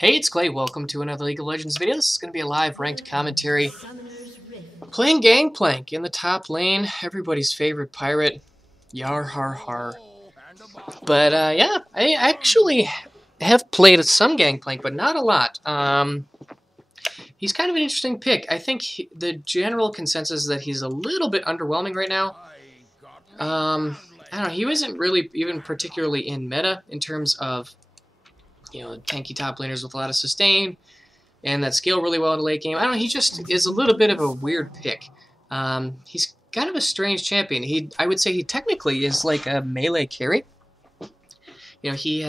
Hey, it's Clay. Welcome to another League of Legends video. This is going to be a live ranked commentary. Playing Gangplank in the top lane, everybody's favorite pirate. Yar har har. But yeah, I actually have played some Gangplank, but not a lot. He's kind of an interesting pick. I think the general consensus is that he's a little bit underwhelming right now. I don't know, he wasn't really even particularly in meta in terms of, you know, tanky top laners with a lot of sustain and that scale really well in the late game. I don't know, he just is a little bit of a weird pick. He's kind of a strange champion. I would say he technically is like a melee carry. You know, he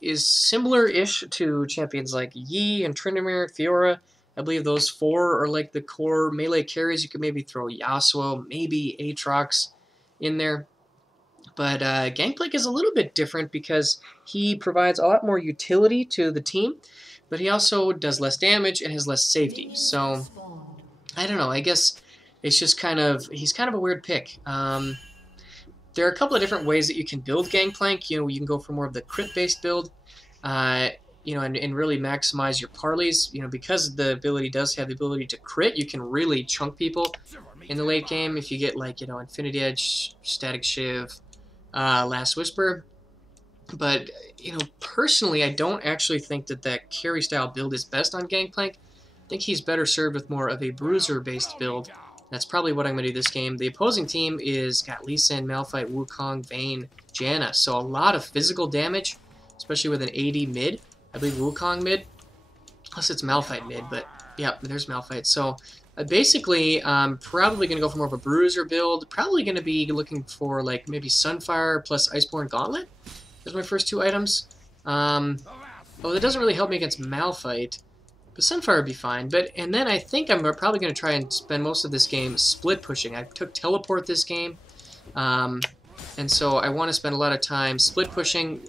is similar-ish to champions like Yi and Tryndamere, Fiora. I believe those four are like the core melee carries. You could maybe throw Yasuo, maybe Aatrox in there. But Gangplank is a little bit different because he provides a lot more utility to the team, but he also does less damage and has less safety. So, I don't know, I guess it's just he's kind of a weird pick. There are a couple of different ways that you can build Gangplank. You know, you can go for more of the crit-based build, you know, and really maximize your parleys. You know, because the ability does have the ability to crit, you can really chunk people in the late game if you get, like, you know, Infinity Edge, Static Shiv, Last Whisper. But, you know, personally, I don't actually think that that carry-style build is best on Gangplank. I think he's better served with more of a bruiser-based build. That's probably what I'm going to do this game. The opposing team got Lee Sin, Malphite, Wukong, Vayne, Janna. So a lot of physical damage, especially with an AD mid. I believe Wukong mid. Unless it's Malphite mid, but yeah, there's Malphite. So basically, I'm probably going to go for more of a bruiser build. Probably going to be looking for like maybe Sunfire plus Iceborne Gauntlet as my first two items. Well, that doesn't really help me against Malphite. But Sunfire would be fine. And then I think I'm probably going to try and spend most of this game split pushing. I took Teleport this game. And so I want to spend a lot of time split pushing.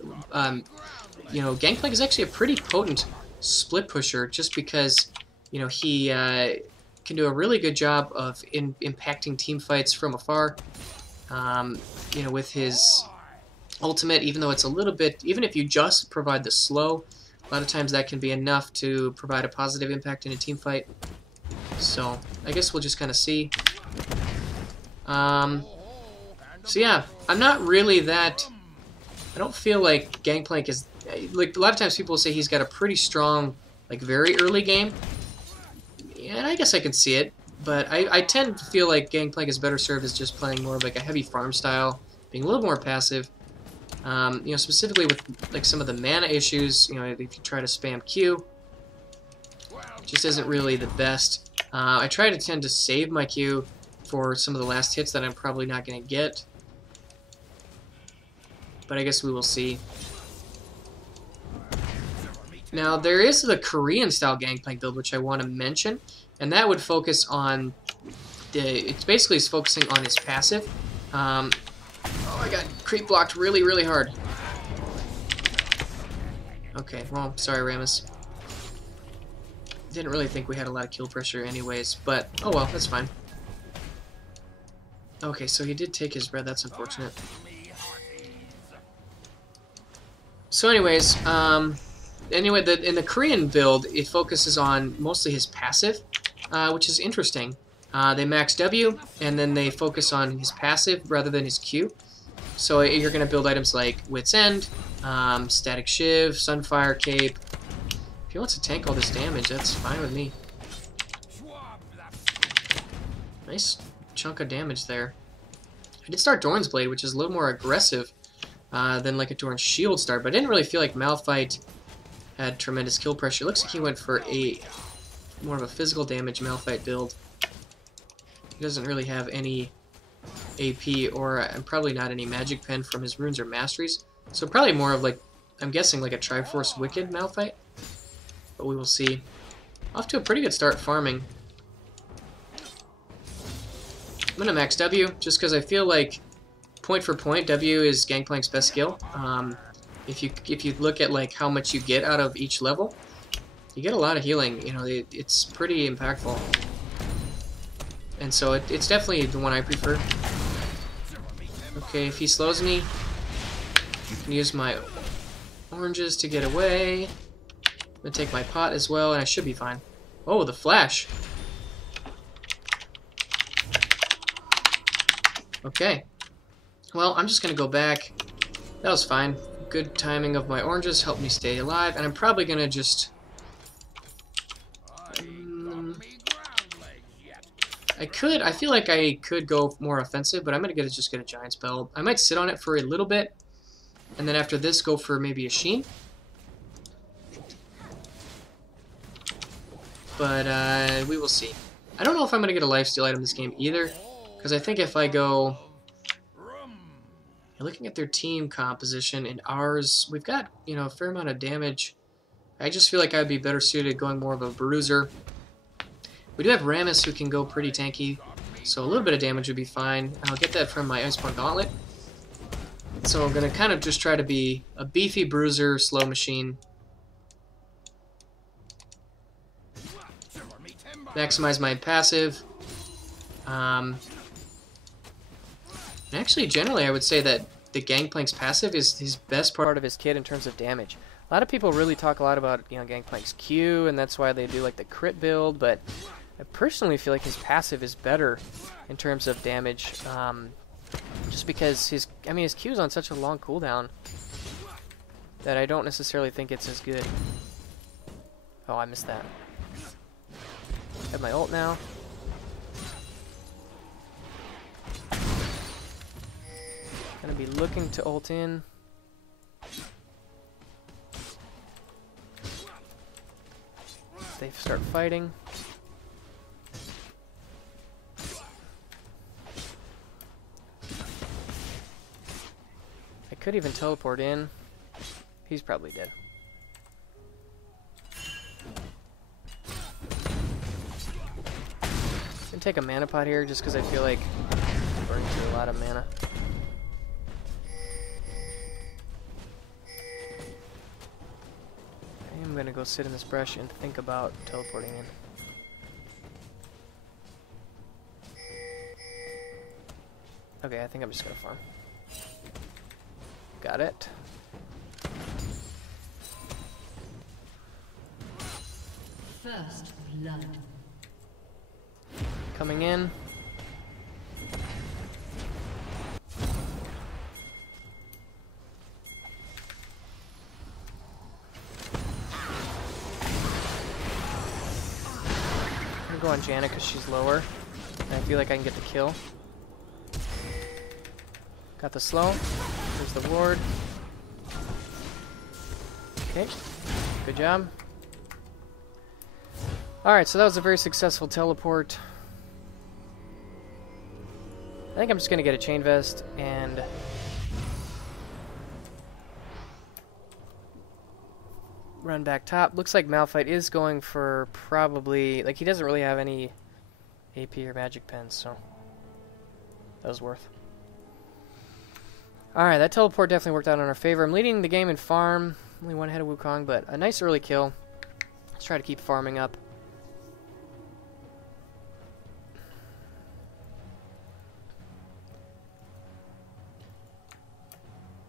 You know, Gangplank is actually a pretty potent split pusher just because, you know, he can do a really good job of impacting team fights from afar. You know, with his ultimate, even though it's a little bit, even if you just provide the slow, a lot of times that can be enough to provide a positive impact in a team fight. So I guess we'll just kind of see. So yeah, I'm not really that. I don't feel like Gangplank is like a lot of times people say he's got a pretty strong, like very early game. And I guess I can see it, but I tend to feel like Gangplank is better served as just playing more of like a heavy farm style, being a little more passive. You know, specifically with like some of the mana issues, you know, if you try to spam Q, it just isn't really the best. I try to tend to save my Q for some of the last hits that I'm probably not going to get. But I guess we will see. Now, there is the Korean-style Gangplank build, which I want to mention, and that would focus on it's basically focusing on his passive. Oh, I got creep blocked really, really hard. Okay, well, sorry, Ramus. Didn't really think we had a lot of kill pressure anyways, but oh well, that's fine. Okay, so he did take his red, that's unfortunate. So anyways, anyway, in the Korean build, it focuses on mostly his passive, which is interesting. They max W, and then they focus on his passive rather than his Q. So you're going to build items like Wit's End, Static Shiv, Sunfire, Cape. If he wants to tank all this damage, that's fine with me. Nice chunk of damage there. I did start Doran's Blade, which is a little more aggressive than like a Doran's Shield start, but I didn't really feel like Malphite had tremendous kill pressure. It looks like he went for more of a physical damage Malphite build. He doesn't really have any AP or probably not any magic pen from his runes or masteries. So probably more of like, I'm guessing like a Triforce Wicked Malphite. But we will see. Off to a pretty good start farming. I'm going to max W just because I feel like point for point W is Gangplank's best skill. If you look at like how much you get out of each level, you get a lot of healing. You know, it's pretty impactful. And so it's definitely the one I prefer. Okay, if he slows me, I can use my oranges to get away. gonna take my pot as well, and I should be fine. Oh, the flash. Okay. Well, I'm just gonna go back. That was fine. Good timing of my oranges helped me stay alive, and I'm probably gonna just... I feel like I could go more offensive, but I'm gonna just get a Giant's Belt. I might sit on it for a little bit, and then after this go for maybe a Sheen. But we will see. I don't know if I'm gonna get a lifesteal item this game either, because I think if I go... Looking at their team composition and ours, we've got, you know, a fair amount of damage. I just feel like I'd be better suited going more of a bruiser. We do have Rammus who can go pretty tanky, so a little bit of damage would be fine. And I'll get that from my Iceborne Gauntlet. So I'm going to kind of just try to be a beefy bruiser, slow machine. Maximize my passive. And actually, generally, I would say that the Gangplank's passive is his best part of his kit in terms of damage. A lot of people really talk a lot about, you know, Gangplank's Q, and that's why they do like the crit build, but I personally feel like his passive is better in terms of damage, just because his Q is on such a long cooldown that I don't necessarily think it's as good. Oh, I missed that. I have my ult now. Gonna be looking to ult in. They start fighting. I could even teleport in. He's probably dead. I'm gonna take a mana pot here just because I feel like I'm burning through a lot of mana. I'm gonna go sit in this brush and think about teleporting in. Okay, I think I'm just gonna farm. Got it. First blood. Coming in. Go on Janna because she's lower, and I feel like I can get the kill. Got the slow. There's the ward. Okay, good job. Alright, so that was a very successful teleport. I think I'm just going to get a chain vest and run back top. Looks like Malphite is going for probably... Like, he doesn't really have any AP or magic pens, so that was worth. Alright, that teleport definitely worked out in our favor. I'm leading the game in farm. Only one ahead of Wukong, but a nice early kill. Let's try to keep farming up.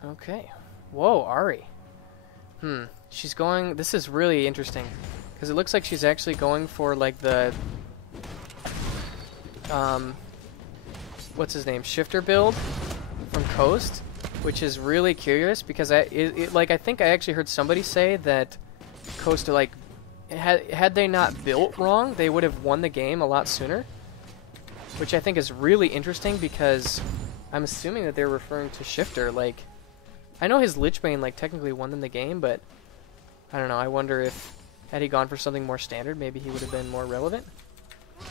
Okay. Whoa, Ahri. She's going... This is really interesting. Because it looks like she's actually going for, like, the... what's his name? Shifter build from Coast. Which is really curious, because I think I actually heard somebody say that Coast, like... Had they not built wrong, they would have won the game a lot sooner. Which I think is really interesting, because I'm assuming that they're referring to Shifter, like... I know his Lichbane, like, technically won them the game, but I don't know. I wonder if, had he gone for something more standard, maybe he would have been more relevant.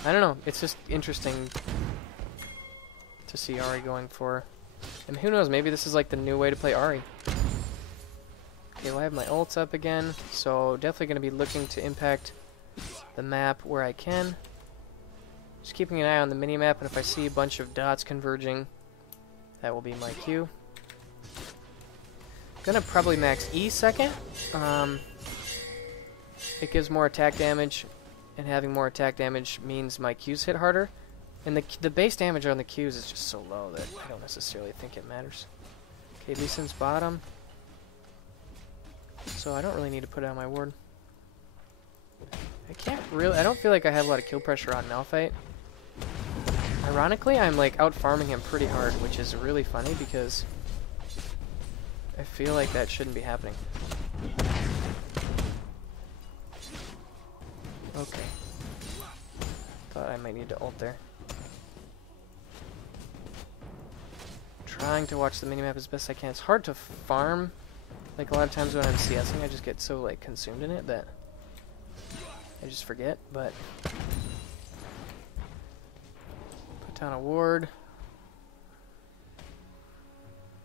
I don't know. It's just interesting to see Ahri going for... And who knows, maybe this is, like, the new way to play Ahri. Okay, well, I have my ults up again, so definitely going to be looking to impact the map where I can. Just keeping an eye on the mini-map, and if I see a bunch of dots converging, that will be my cue. Gonna probably max E second. It gives more attack damage, and having more attack damage means my Qs hit harder. And the base damage on the Qs is just so low that I don't necessarily think it matters. Okay, Lee Sin's bottom. So I don't really need to put out my ward. I don't feel like I have a lot of kill pressure on Malphite. Ironically, I'm like out farming him pretty hard, which is really funny because I feel like that shouldn't be happening. Okay. Thought I might need to ult there. Trying to watch the minimap as best I can. It's hard to farm. Like a lot of times when I'm CSing, I just get so like consumed in it that I just forget, but put down a ward.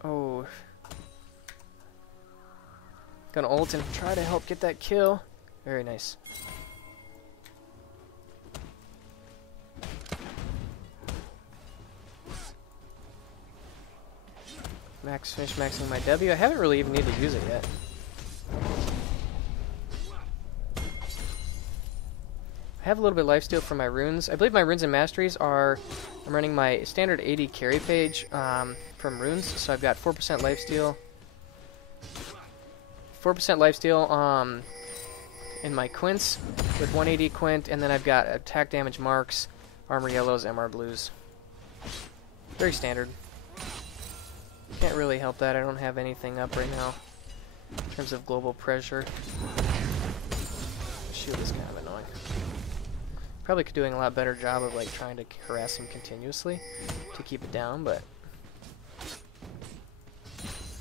Oh. Gonna ult and try to help get that kill. Very nice. Finish maxing my W. I haven't really even needed to use it yet. I have a little bit of lifesteal for my runes. I believe my runes and masteries are... I'm running my standard 80 carry page from runes, so I've got 4% lifesteal. 4% lifesteal in my quints with 180 quint, and then I've got attack damage marks, armor yellows, MR blues. Very standard. Can't really help that. I don't have anything up right now in terms of global pressure. Shield is kind of annoying. Probably could doing a lot better job of like trying to harass him continuously to keep it down, but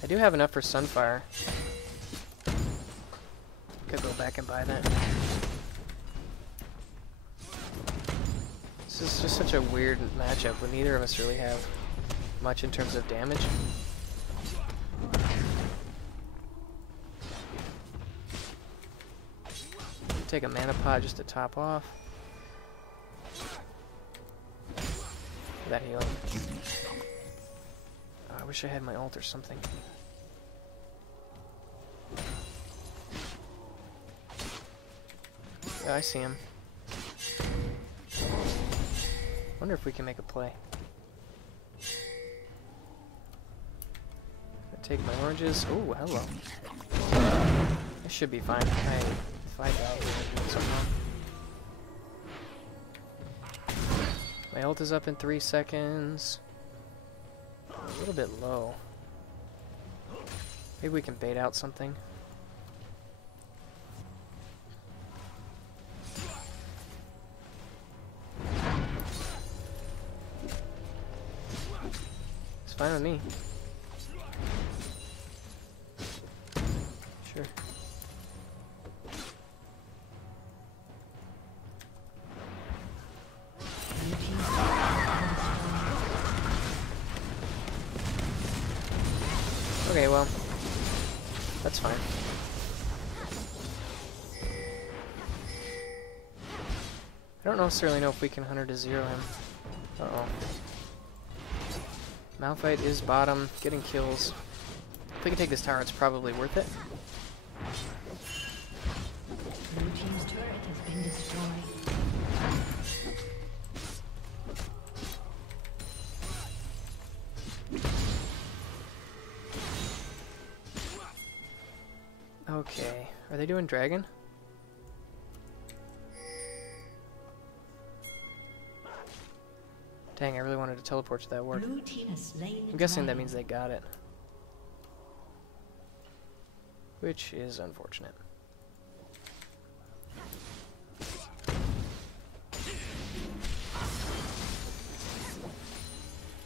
I do have enough for Sunfire. Could go back and buy that. This is just such a weird matchup when neither of us really have much in terms of damage. Take a mana pot just to top off. For that healing. Oh, I wish I had my ult or something. Yeah, I see him. Wonder if we can make a play. Take my oranges. Oh, hello. This should be fine. If I die, I'm doing something wrong. My ult is up in 3 seconds. A little bit low. Maybe we can bait out something. It's fine with me. Sure. Okay, well, that's fine. I don't necessarily know if we can 100 to 0 him. Uh-oh. Malphite is bottom, getting kills. If we can take this tower, it's probably worth it. Blue team's turret has been destroyed. Okay, are they doing dragon? Dang, I really wanted to teleport to that ward. Blue team has slain the I'm guessing that dragon. means they got it. Which is unfortunate.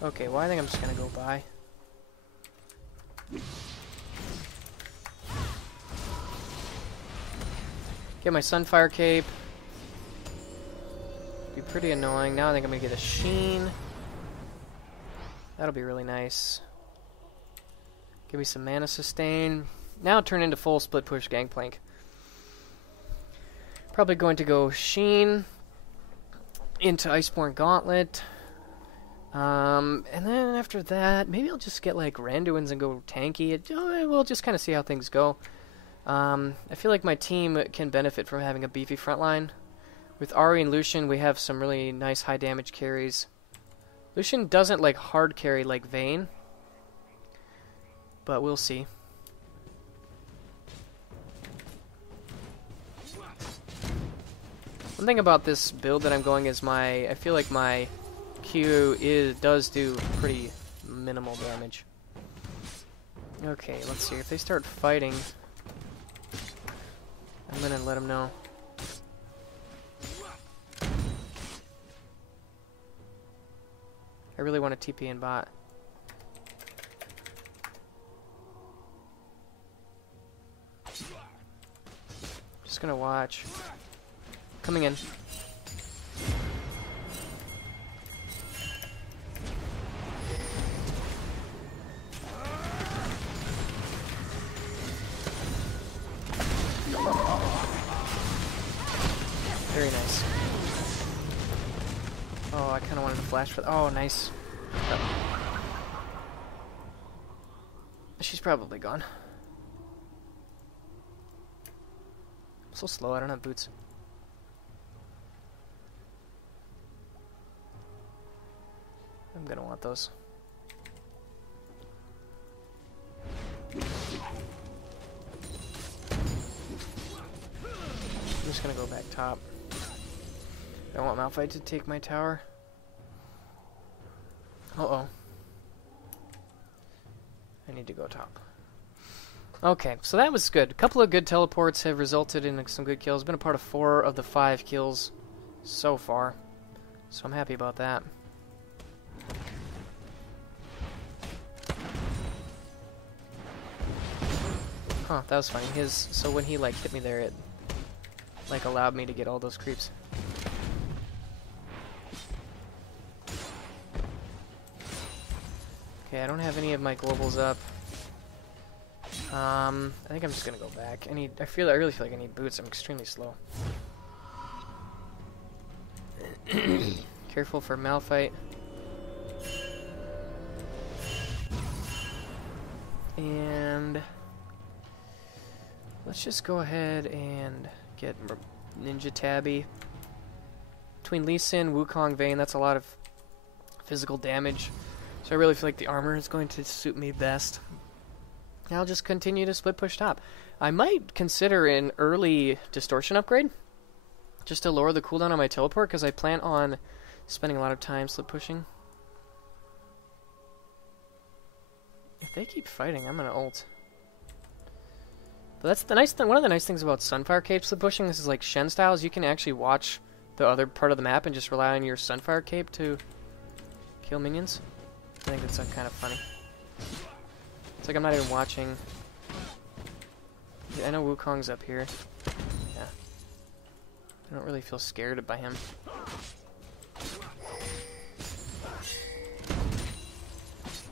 Okay, well I think I'm just gonna go by. Get my Sunfire cape. Be pretty annoying. Now I think I'm gonna get a Sheen. That'll be really nice. Give me some mana sustain. Now turn into full split push Gangplank. Probably going to go Sheen into Iceborne Gauntlet. And then after that, maybe I'll just get like Randuin's and go tanky. We'll just kind of see how things go. I feel like my team can benefit from having a beefy frontline. With Ahri and Lucian, we have some really nice high damage carries. Lucian doesn't like hard carry like Vayne, but we'll see. One thing about this build that I'm going is I feel like my Q does do pretty minimal damage. Okay, let's see. If they start fighting, I'm gonna let them know. I really want to TP in bot. Just gonna watch. Coming in. Very nice. Oh, I kind of wanted to flash for. Oh, nice. She's probably gone. I'm so slow. I don't have boots. I'm gonna want those. I'm just gonna go back top. I want Malphite to take my tower. Uh-oh. I need to go top. Okay, so that was good. A couple of good teleports have resulted in some good kills. Been a part of 4 of the 5 kills so far. So I'm happy about that. Huh, that was funny. So when he like hit me there, it like allowed me to get all those creeps. Okay, I don't have any of my globals up. I think I'm just gonna go back. I really feel like I need boots. I'm extremely slow. Careful for Malphite. And let's just go ahead and get Ninja Tabby. Between Lee Sin, Wukong, Vayne, that's a lot of physical damage. So I really feel like the armor is going to suit me best. I'll just continue to split push top. I might consider an early distortion upgrade, just to lower the cooldown on my teleport, because I plan on spending a lot of time split pushing. If they keep fighting, I'm gonna ult. But that's the nice thing. One of the nice things about Sunfire Cape split pushing, this is like Shen styles. You can actually watch the other part of the map and just rely on your Sunfire Cape to kill minions. I think that's kind of funny. It's like I'm not even watching. I know Wukong's up here. Yeah. I don't really feel scared by him.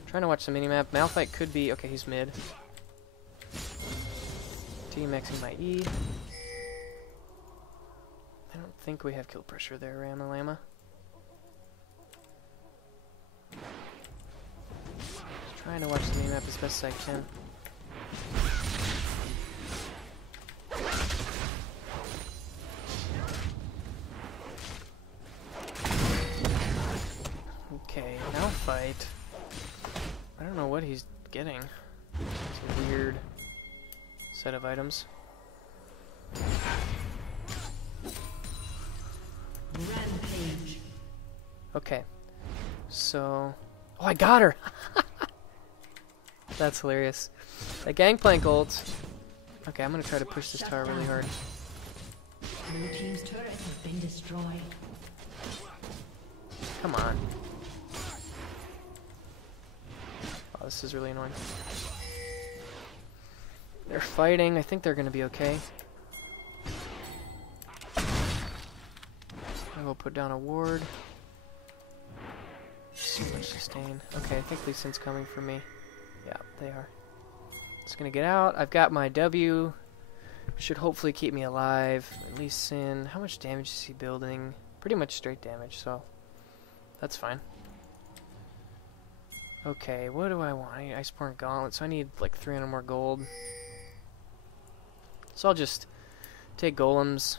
Trying to watch the minimap. Malphite could be... Okay, he's mid. T-maxing my E. I don't think we have kill pressure there, Ramalama. Trying to watch the minimap as best as I can. Okay, now fight. I don't know what he's getting. It's a weird set of items. Rampage. Okay, so... Oh, I got her! That's hilarious. That Gangplank ult. Okay, I'm gonna try to push this tower really hard. Blue team's turret has been destroyed. Come on. Oh, this is really annoying. They're fighting. I think they're gonna be okay. I will put down a ward. So much sustain. Okay, I think Lee Sin's coming for me. Yeah, they are. Just gonna get out. I've got my W. Should hopefully keep me alive. Lee Sin. How much damage is he building? Pretty much straight damage, so that's fine. Okay, what do I want? I need Iceborne Gauntlet, so I need like 300 more gold. So I'll just take golems.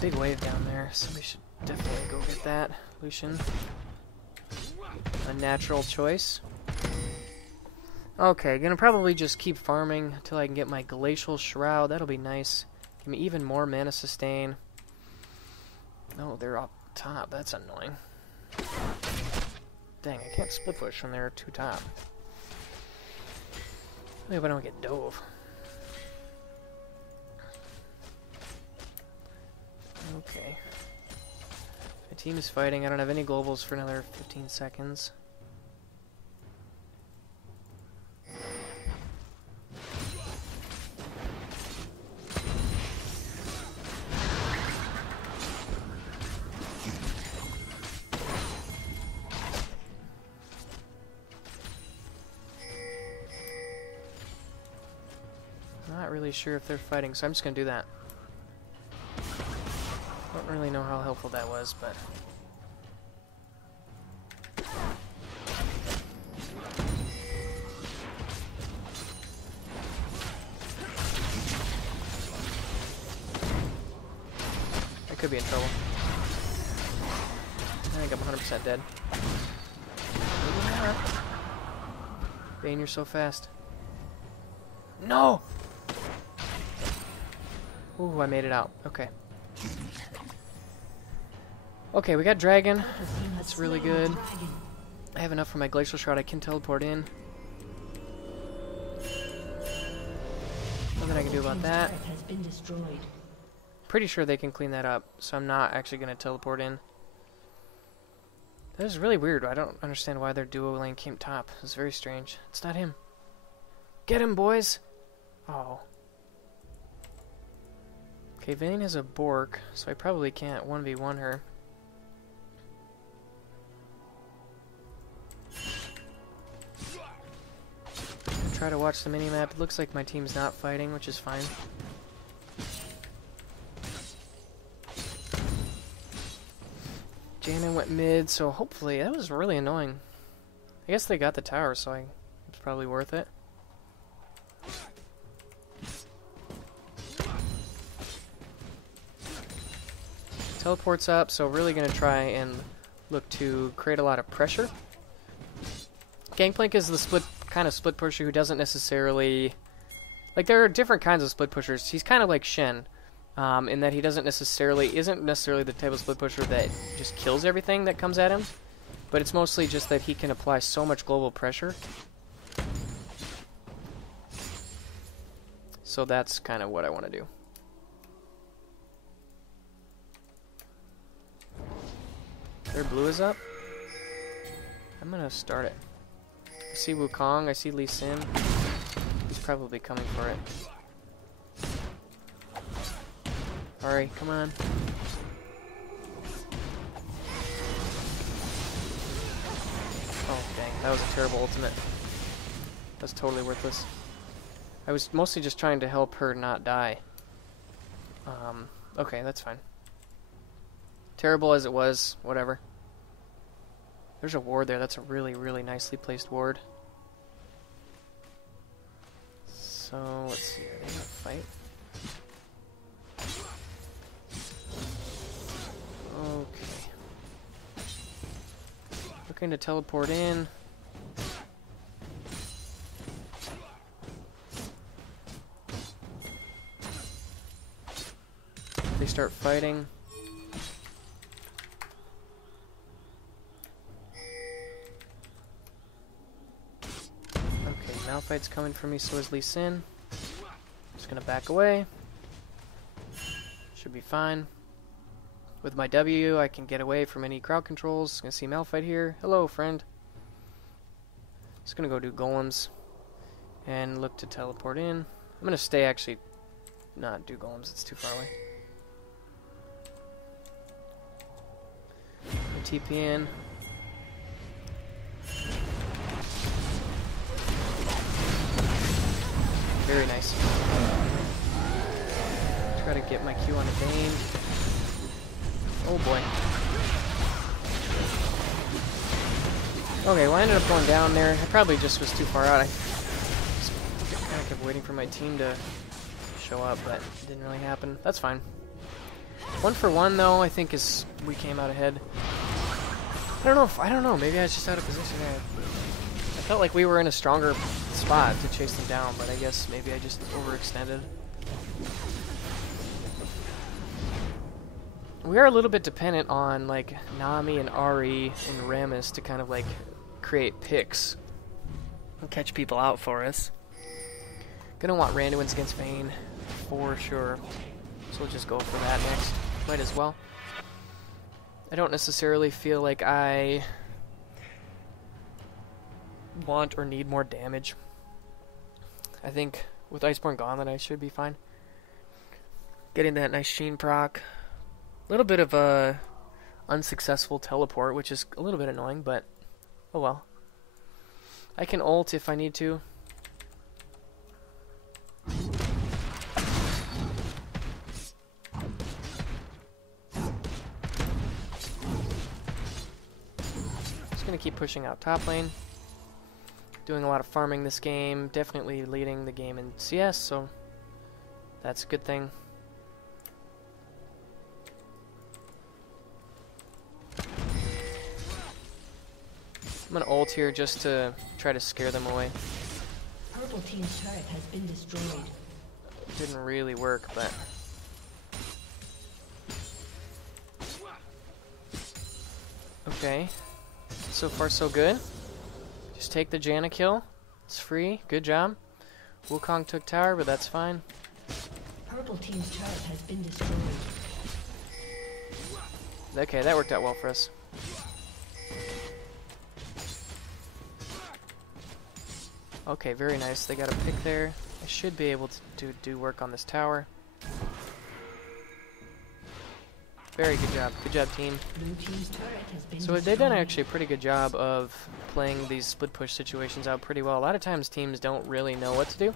Big wave down there, so we should definitely go get that. Lucian. A natural choice. Okay, gonna probably just keep farming until I can get my Glacial Shroud. That'll be nice. Give me even more mana sustain. No, they're up top. That's annoying. Dang, I can't split push when they're too top. I hope I don't get dove. Okay. My team is fighting. I don't have any globals for another 15 seconds. Not really sure if they're fighting, so I'm just gonna do that. Don't really know how helpful that was, but I could be in trouble. I think I'm 100% dead. Maybe not. Bane, you're so fast. No! Ooh, I made it out. Okay. Okay, we got Dragon. That's really good. I have enough for my Glacial Shroud. I can teleport in. Nothing I can do about that. Pretty sure they can clean that up, so I'm not actually going to teleport in. That is really weird. I don't understand why their duo lane came top. It's very strange. It's not him. Get him, boys! Oh. Okay, Vayne has a Bork, so I probably can't 1v1 her. Try to watch the minimap. It looks like my team's not fighting, which is fine. Jamin went mid, so hopefully that was really annoying. I guess they got the tower, so it's probably worth it. Teleports up, so really gonna try and look to create a lot of pressure. Gangplank is the kind of split pusher who doesn't necessarily, like, there are different kinds of split pushers. He's kind of like Shen, in that he isn't necessarily the type of split pusher that just kills everything that comes at him, but it's mostly just that he can apply so much global pressure. So that's kind of what I want to do. Their blue is up. I'm gonna start it. I see Wukong, I see Lee Sin. He's probably coming for it. Alright, come on. Oh, dang. That was a terrible ultimate. That's totally worthless. I was mostly just trying to help her not die. Okay, that's fine. Terrible as it was, whatever. There's a ward there. That's a really, really nicely placed ward. So, let's see. Are they gonna fight? Okay. Looking to teleport in. They start fighting. Malphite's coming for me, so is Lee Sin. Just gonna back away. Should be fine. With my W, I can get away from any crowd controls. Gonna see Malphite here. Hello, friend. Just gonna go do golems and look to teleport in. I'm gonna stay, actually, not do golems. It's too far away. TP in. Very nice. Try to get my Q on a Bane. Oh boy. Okay, well I ended up going down there. I probably just was too far out. I just kind of kept waiting for my team to show up, but it didn't really happen. That's fine. 1 for 1 though, I think we came out ahead. I don't know, maybe I was just out of position. I felt like we were in a stronger spot to chase them down, but I guess maybe I just overextended. we are a little bit dependent on like Nami and Ari and Rammus to kind of like create picks and catch people out for us. Gonna want Randuin's against Vayne for sure, so we'll just go for that next. Might as well. I don't necessarily feel like I want or need more damage. I think with Iceborne Gauntlet I should be fine. Getting that nice Sheen proc. A little bit of a unsuccessful teleport, which is a little bit annoying, but oh well. I can ult if I need to. Just gonna keep pushing out top lane. Doing a lot of farming this game. Definitely leading the game in CS, so that's a good thing. I'm gonna ult here just to try to scare them away. Purple team's turret has been destroyed. Didn't really work, but okay. So far so good. Just take the Janna kill. It's free. Good job. Wukong took tower, but that's fine. Purple team's turret has been destroyed. Okay, that worked out well for us. Okay, very nice. They got a pick there. I should be able to do work on this tower. Very good job. Good job, team. Blue team's turret has been So they've done actually a pretty good job of playing these split push situations out pretty well. A lot of times teams don't really know what to do.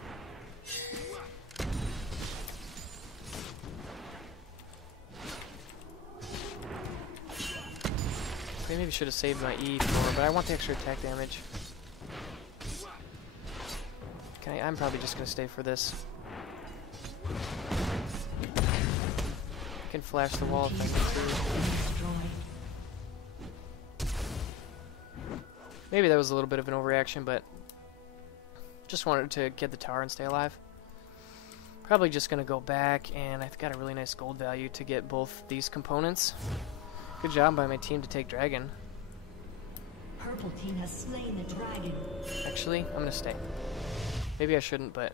Okay, maybe should have saved my E for, but I want the extra attack damage. Okay, I'm probably just gonna stay for this. I can flash the wall if I need to. Maybe that was a little bit of an overreaction, but just wanted to get the tower and stay alive. Probably just gonna go back, and I've got a really nice gold value to get both these components. Good job by my team to take dragon. Purple team has slain the dragon. Actually, I'm gonna stay. Maybe I shouldn't, but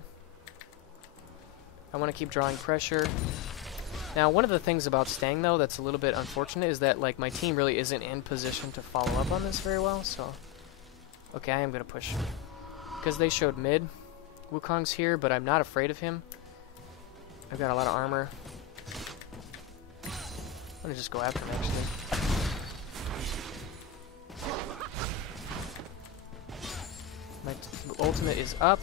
I want to keep drawing pressure. Now, one of the things about staying, though, that's a little bit unfortunate is that, like, my team really isn't in position to follow up on this very well, so... Okay, I am going to push. Because they showed mid. Wukong's here, but I'm not afraid of him. I've got a lot of armor. I'm going to just go after him, actually. My ultimate is up.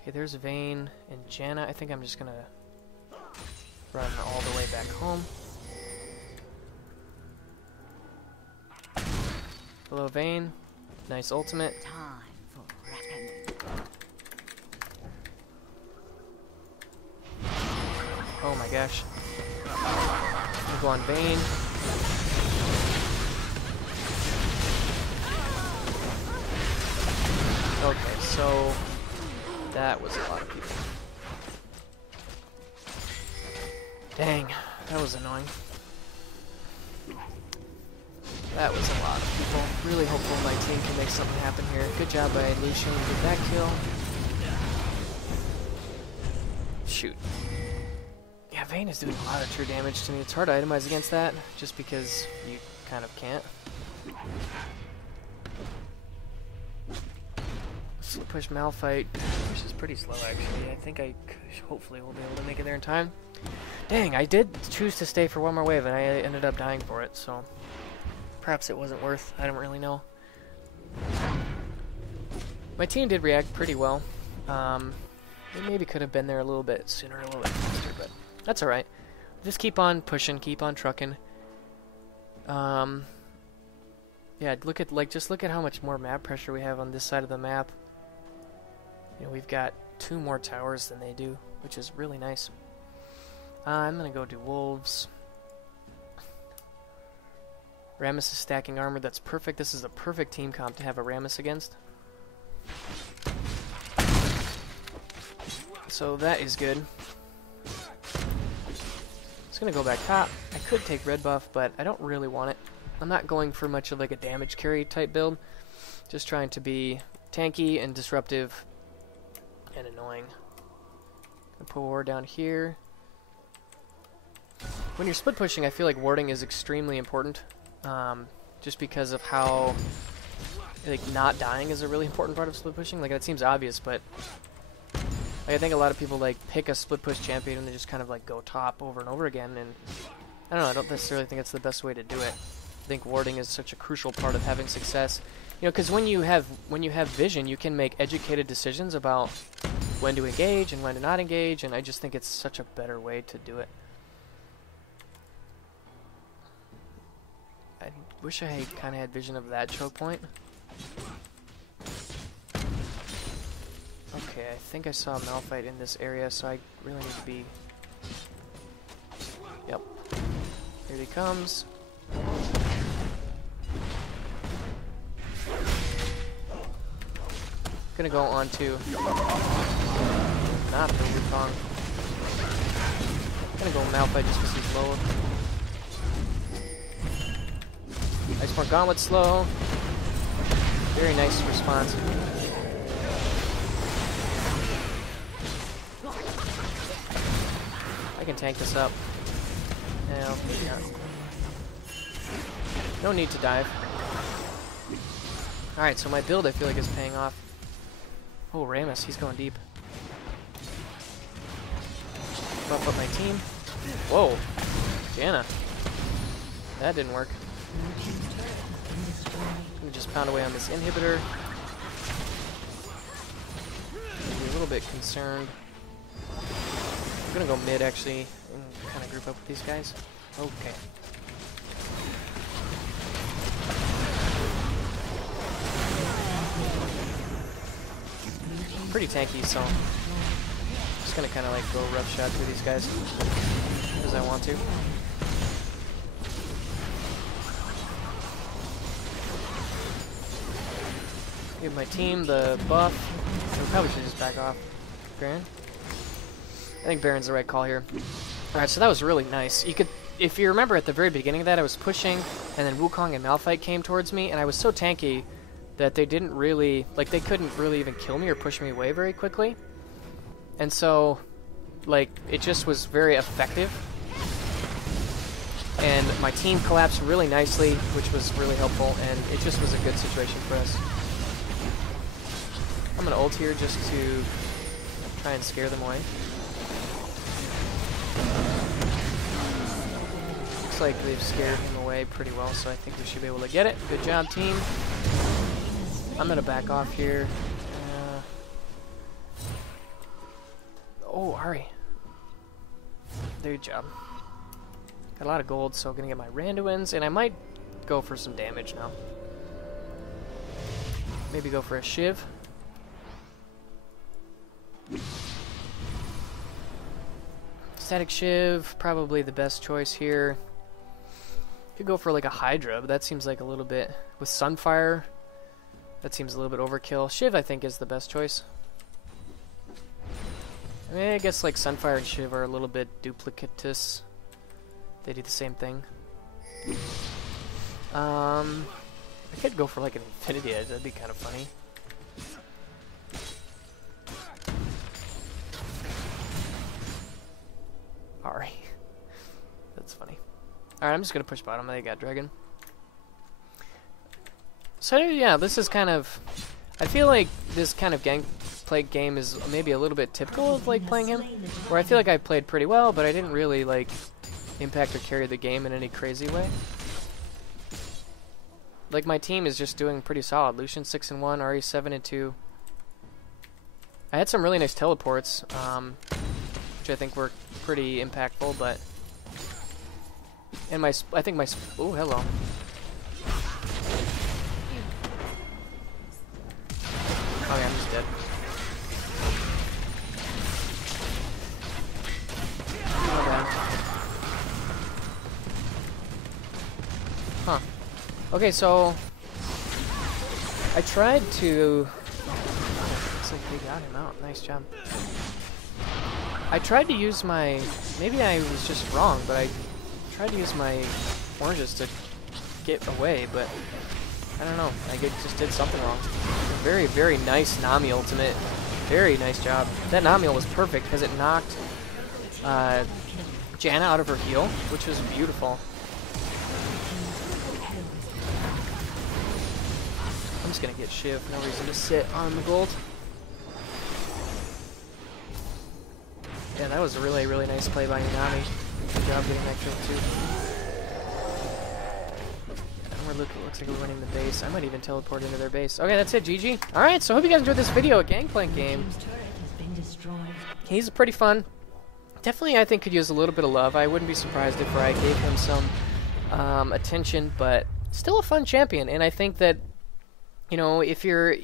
Okay, there's Vayne and Janna. I think I'm just gonna run all the way back home. Hello, Vayne. Nice ultimate. Time for reckoning. Oh my gosh. We'll go on Vayne. Okay, so that was a lot of people. Dang, that was annoying. That was a lot of people. Really hopeful my team can make something happen here. Good job by Lucian with that kill. Shoot. Yeah, Vayne is doing a lot of true damage to me. It's hard to itemize against that, just because you kind of can't. Slow push Malphite, which is pretty slow actually. I think I hopefully will be able to make it there in time. Dang, I did choose to stay for one more wave and I ended up dying for it, so perhaps it wasn't worth. I don't really know. My team did react pretty well. They maybe could have been there a little bit sooner, a little bit faster, but that's alright. Just keep on pushing, keep on trucking. Yeah, look at just look at how much more map pressure we have on this side of the map. You know, we've got 2 more towers than they do, which is really nice. I'm gonna go do wolves. Rammus is stacking armor. That's perfect. This is a perfect team comp to have a Rammus against. So that is good. It's gonna go back top. I could take red buff, but I don't really want it. I'm not going for much of like a damage carry type build. Just trying to be tanky and disruptive and annoying. Gonna put ward down here. When you're split pushing, I feel like warding is extremely important. Just because of how like not dying is a really important part of split pushing. Like that seems obvious, but like, I think a lot of people like pick a split push champion and they just kind of like go top over and over again, and I don't know, I don't necessarily think it's the best way to do it. I think warding is such a crucial part of having success. You know, because when you have vision, you can make educated decisions about when to engage and when to not engage, and I just think it's such a better way to do it. I wish I kind of had vision of that choke point. Okay, I think I saw Malphite in this area, so I really need to be... Yep. Here he comes. Gonna go on to... Not the Wukong. Gonna go Malphite just because he's low. Iceborne Gauntlet slow. Very nice response. I can tank this up. No, maybe not. No need to dive. Alright, so my build I feel like is paying off. Oh, Rammus, he's going deep. Buff up my team. Whoa, Janna. That didn't work. Let me just pound away on this inhibitor. I'm a little bit concerned. I'm gonna go mid actually and kind of group up with these guys. Okay. Pretty tanky, so I'm just gonna kind of like go rough shot through these guys because I want to. Give my team the buff. We probably should just back off. Baron? I think Baron's the right call here. Alright, so that was really nice. You could, if you remember at the very beginning of that, I was pushing, and then Wukong and Malphite came towards me, and I was so tanky that they didn't really, like, they couldn't really even kill me or push me away very quickly. And so, like, it just was very effective. And my team collapsed really nicely, which was really helpful, and it just was a good situation for us. I'm gonna ult here just to try and scare them away. Looks like they've scared him away pretty well, so I think we should be able to get it. Good job, team. I'm gonna back off here. Oh, Ari. Good job. Got a lot of gold, so I'm gonna get my Randuins, and I might go for some damage now. Maybe go for a Shiv. Static Shiv, probably the best choice here. Could go for like a Hydra, but that seems like a little bit... With Sunfire, that seems a little bit overkill. Shiv, I think, is the best choice. I mean, I guess like Sunfire and Shiv are a little bit duplicitous. They do the same thing. I could go for like an Infinity Edge, that'd be kind of funny. Ari. That's funny. Alright, I'm just gonna push bottom. They got Dragon. So yeah, this is kind of... I feel like this kind of Gangplank game is maybe a little bit typical of like playing him, where I feel like I played pretty well, but I didn't really like impact or carry the game in any crazy way. Like my team is just doing pretty solid. Lucian 6-1, Ari 7-2. I had some really nice teleports, which I think were pretty impactful, but and I think my oh hello. Oh yeah, I'm just dead. Huh. Okay, so I tried to... Looks like they got him out. Nice job. I tried to use my... Maybe I was just wrong, but I tried to use my oranges to get away, but I don't know. I just did something wrong. Very, very nice Nami ultimate. Very nice job. That Nami was perfect because it knocked Janna out of her heal, which was beautiful. I'm just going to get Shiv. No reason to sit on the gold. Yeah, that was a really, really nice play by Nami. Good job getting that kill, too. Yeah, looks like we're winning the base. I might even teleport into their base. Okay, that's it, GG. Alright, so I hope you guys enjoyed this video. A Gangplank game. He's pretty fun. Definitely, I think, could use a little bit of love. I wouldn't be surprised if I gave him some attention, but still a fun champion. And I think that, you know, if you're